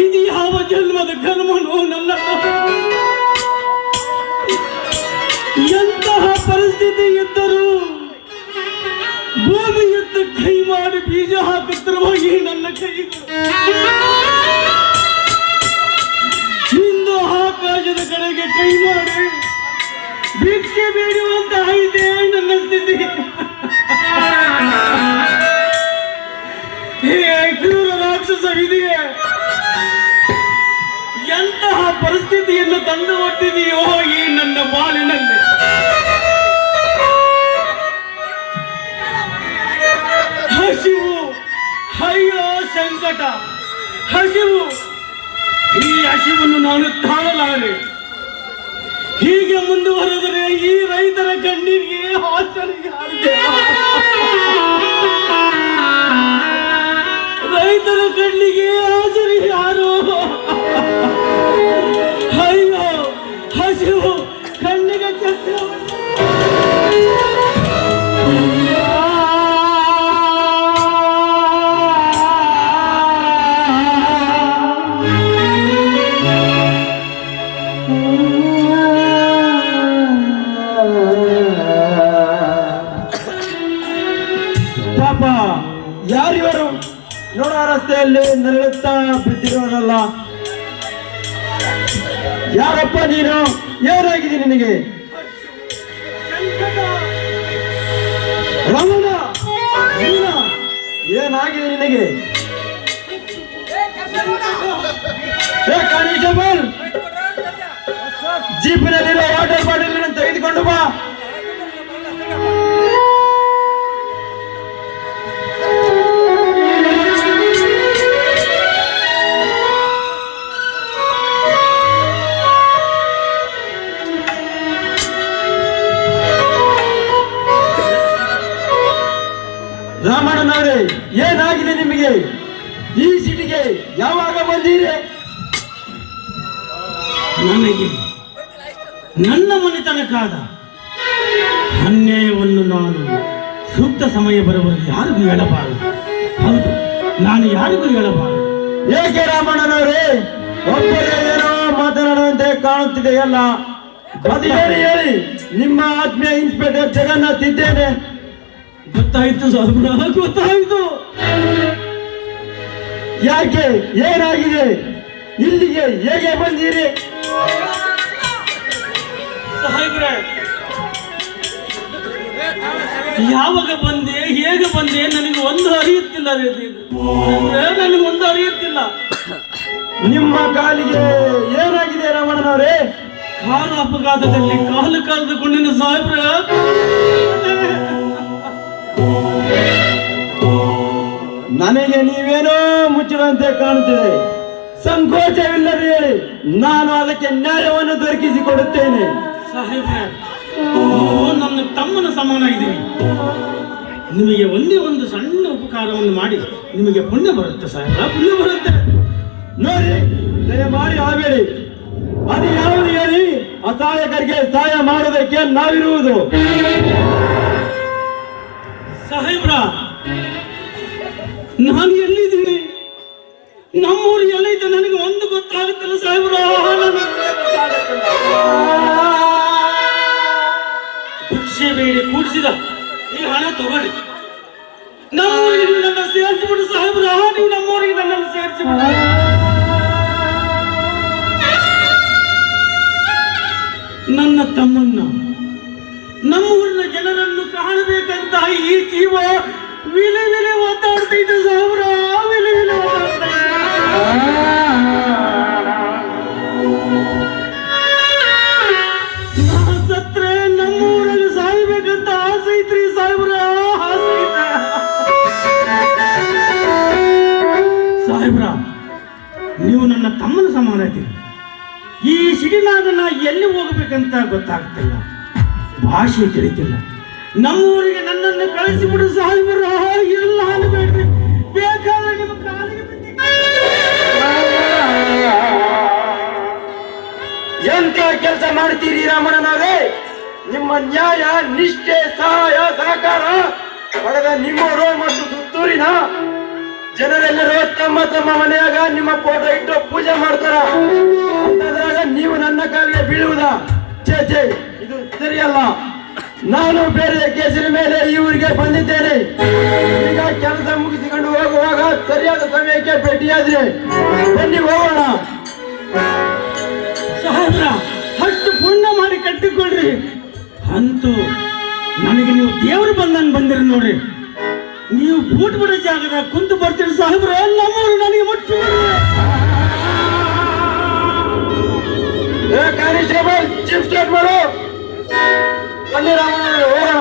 ಇದು ಯಾವ ಜನ್ಮದ ಕರ್ಮನೋ ನನ್ನ. ಎಂತಹ ಪರಿಸ್ಥಿತಿ ಇದ್ದರೂ ಭೂಮಿಯತ್ತ ಕೈ ಮಾಡಿ ಬೀಜ ಹಾಕುತ್ತಿರುವ ಈ ನನ್ನ ಕೈಗಳು ಇಂದು ಆಕಾಶದ ಕಡೆಗೆ ಕೈ ಮಾಡಿ ಭಿಕ್ಷೆ ಬೇಡುವಂತಾಗಿದೆ ನನ್ನ ಸ್ಥಿತಿ. ಹೇ ಕ್ರೂರ ರಾಕ್ಷಸ ವಿಧಿಯೇ, ಎಂತಹ ಪರಿಸ್ಥಿತಿಯನ್ನು ತಂದು ಒಟ್ಟಿದೆಯೋ ಈ ನನ್ನ ಬಾಳಿನಲ್ಲಿ. ಹಸಿವು, ಅಯ್ಯೋ ಸಂಕಟ, ಹಸಿವು. ಈ ಹಸಿವನ್ನು ನಾನು ತಾಳಲಾರೆ. ಹೀಗೆ ಮುಂದುವರೆದರೆ ಈ ರೈತರ ಕಣ್ಣಿಗೆ ಆಚರಣೆ ರೈತರ ಕಣ್ಣಿಗೆ ಆಚರಿ ಯಾರು? ಅಯ್ಯೋ ಹಸಿವು ಕಣ್ಣಿಗೆ ಕೆಟ್ಟ. ಪಾಪ ಯಾರಿವರು? ನೋಡ ರಸ್ತೆಯಲ್ಲಿ ನರಳುತ್ತಾ ಬಿದ್ದಿರೋರಲ್ಲ. ಯಾರಪ್ಪ ನೀನು? ಏನಾಗಿದೆ ನಿನಗೆ? ರಮಣ, ಏನಾಗಿದೆ ನಿನಗೆ? ಕಾನಿಸ್ಟೇಬಲ್, ಜೀಪಿನಲ್ಲಿರೋ ವಾಟರ್ ಬಾಟಲ್ ತೆಗೆದುಕೊಂಡು ಬಾ. ರಾಮಣ್ಣನವರೇ, ಏನಾಗಿದೆ ನಿಮಗೆ? ಈ ಸಿಟಿಗೆ ಯಾವಾಗ ಬಂದಿರಿ? ನನಗೆ ನನ್ನ ಮನೆತನಕ್ಕಾದ ಅನ್ಯಾಯವನ್ನು ನಾನು ಸೂಕ್ತ ಸಮಯ ಬರುವಲ್ಲಿ ಯಾರಿಗೂ ಹೇಳಬಾರದು. ಹೌದು, ನಾನು ಯಾರಿಗೂ ಹೇಳಬಾರದು. ಏಕೆ ರಾಮಣ್ಣನವರೇ, ಒಬ್ಬರೇ ಏನೋ ಮಾತನಾಡುವಂತೆ ಕಾಣುತ್ತಿದೆಯಲ್ಲ? ಅದು ಹೇಳಿ. ನಿಮ್ಮ ಆತ್ಮೀಯ ಇನ್ಸ್ಪೆಕ್ಟರ್ ಜಗನ್ನಾಥ್ ಇದ್ದೇನೆ. ಗೊತ್ತಾಯ್ತು ಸಾಹೇಬ್ರ, ಗೊತ್ತಾಯ್ತು. ಯಾಕೆ, ಏನಾಗಿದೆ? ಇಲ್ಲಿಗೆ ಹೇಗೆ ಬಂದಿರಿ? ಸಾಹೇಬ್ರೆ, ಯಾವಾಗ ಬಂದೆ, ಹೇಗೆ ಬಂದೆ ನನಗೆ ಒಂದು ಅರಿಯುತ್ತಿಲ್ಲ. ನನಗೊಂದು ಅರಿಯುತ್ತಿಲ್ಲ. ನಿಮ್ಮ ಕಾಲಿಗೆ ಏನಾಗಿದೆ ರಮಣನವರೇ? ಕಾಲು ಅಪಘಾತದಲ್ಲಿ ಕಾಲು ಕಳೆದುಕೊಂಡಿನ ಸಾಹೇಬ್ರ. ನನಗೆ ನೀವೇನೋ ಮುಚ್ಚಿರುವಂತೆ ಕಾಣುತ್ತಿದೆ. ಸಂಕೋಚವಿಲ್ಲದೆ ಹೇಳಿ, ನಾನು ಅದಕ್ಕೆ ನ್ಯಾಯವನ್ನು ದೊರಕಿಸಿಕೊಡುತ್ತೇನೆ. ಸಾಹೇಬ್ರೆ, ನೀವು ನನ್ನ ತಮ್ಮನ ಸಮಾನ ಇದ್ದೀರಿ. ನಿಮಗೆ ಒಂದೇ ಒಂದು ಸಣ್ಣ ಉಪಕಾರವನ್ನು ಮಾಡಿ ನಿಮಗೆ ಪುಣ್ಯ ಬರುತ್ತೆ ಸಾಹೇಬ್ರ, ಪುಣ್ಯ ಬರುತ್ತೆ. ನೋಡಿ, ದಯಮಾಡಿ ಆಗಬೇಡಿ. ಅದು ಯಾವುದು ಹೇಳಿ? ಅಸಹಾಯಕರಿಗೆ ಸಹಾಯ ಮಾಡೋದಕ್ಕೆ ನಾವಿರುವುದು. ಸಾಹೇಬ್ರ, ನಾನು ಎಲ್ಲಿದ್ದೀನಿ? ನಮ್ಮೂರು ಎಲ್ಲೈತೆ ನನಗೆ ಒಂದು ಗೊತ್ತಾಗುತ್ತಿಲ್ಲ ಸಾಹೇಬ್ರ. ಭಿಕ್ಷೆ ಬೇಡಿ ಕೂಡಿಸಿದ ಈ ಹಣ ತಗೊಳ್ಳಿ. ನಮ್ಮೂರಿಗೆ ನನ್ನ ಸೇರಿಸಿಬಿಡು ಸಾಹೇಬ್ರ. ನೀವು ನಮ್ಮೂರಿಗೆ ನನ್ನನ್ನು ಸೇರಿಸಿಬಿಡು. ನನ್ನ ತಮ್ಮನ್ನ, ನಮ್ಮೂರಿನ ಜನರನ್ನು ಕಾಣಬೇಕಂತ ಈ ಜೀವ ವಿಲೆ ವಿಲೆ ಒದ್ದಾಡ್ತೈತೆ ಸಾಹೇಬ್ರ, ವಿಲೆ ವಿಲೆ ಒದ್ದಾಡ್ತೈತೆ. ನಾ ಸತ್ರೆ ನಮ್ಮೂರಲ್ಲಿ ಸಾಯ್ಬೇಕಂತ ಆಸೆ ಐತ್ರಿ ಸಾಹೇಬ್ರ, ಆಸೆ ಐತೆ. ಸಾಹೇಬ್ರ, ನೀವು ನನ್ನ ತಮ್ಮನ ಸಮಾನ ಇದ್ದೀರಿ. ಈ ಸಿಡಿನಾಗ ನಾ ಎಲ್ಲಿ ಹೋಗ್ಬೇಕಂತ ಗೊತ್ತಾಗ್ತಿಲ್ಲ, ಭಾಷೆ ತಿಳಿತಿಲ್ಲ. ನಮ್ಮೂರಿಗೆ ನನ್ನನ್ನು ಕಳಿಸಿಬಿಡು ಸಾಹೇಬ್ರ. ಇಲ್ಲ ಅನ್ಬೇಡ್ರಿ, ಬೇಕಾದ್ರೆ ನಿಮ್ಮ ಕಾಲಿಗೆ ಎಂತ ಕೆಲಸ ಮಾಡ್ತೀರಿ ರಾಮಣ್ಣನವರೇ? ನಿಮ್ಮ ನ್ಯಾಯ, ನಿಷ್ಠೆ, ಸಹಾಯ ಸಹಕಾರ ಪಡೆದ ನಿಮ್ಮವರು ಮತ್ತು ಸುತ್ತೂರಿನ ಜನರೆಲ್ಲರೂ ತಮ್ಮ ತಮ್ಮ ಮನೆಯಾಗ ನಿಮ್ಮ ಫೋಟೋ ಇಟ್ಟು ನಮಸ್ಕಾರ ಅಂತಂದಾಗ ನೀವು ನನ್ನ ಕಾಲಿಗೆ ಬೀಳುವುದಾ? ಛೇ ಛೇ, ಇದು ಸರಿಯಲ್ಲ. ನಾನು ಬೇರೆ ಕೇಸಿನ ಮೇಲೆ ಈ ಊರಿಗೆ ಬಂದಿದ್ದೇನೆ. ಈಗ ಕೆಲಸ ಮುಗಿಸಿಕೊಂಡು ಹೋಗುವಾಗ ಸರಿಯಾದ ಸಮಯಕ್ಕೆ ಭೇಟಿಯಾದ್ರೆ ಬನ್ನಿ ಹೋಗೋಣ. ಸಾಹೇಬ್ರ, ಅಷ್ಟು ಪುಣ್ಯ ಮಾಡಿ ಕಟ್ಟಿಕೊಳ್ರಿ. ಅಂತೂ ನನಗೆ ನೀವು ದೇವರು ಬಂದಂಗೆ ಬಂದಿರಿ ನೋಡ್ರಿ. ನೀವು ಬೂಟ್ ಬಿಡೋ ಜಾಗದ ಕುಂತು ಬರ್ತೀರಿ ಸಾಹೇಬ್ರ. ನಮ್ಮವರು ನನಗೆ ಮುಟ್ಟಿ ಕಾನಿಸ್ಟೇಬಲ್, ಚೀಫ್ ಸ್ಟೇಟ್ ಮಾಡು. ಬನ್ನಿ ರಾಮಣ್ಣ, ಹೋಗೋಣ.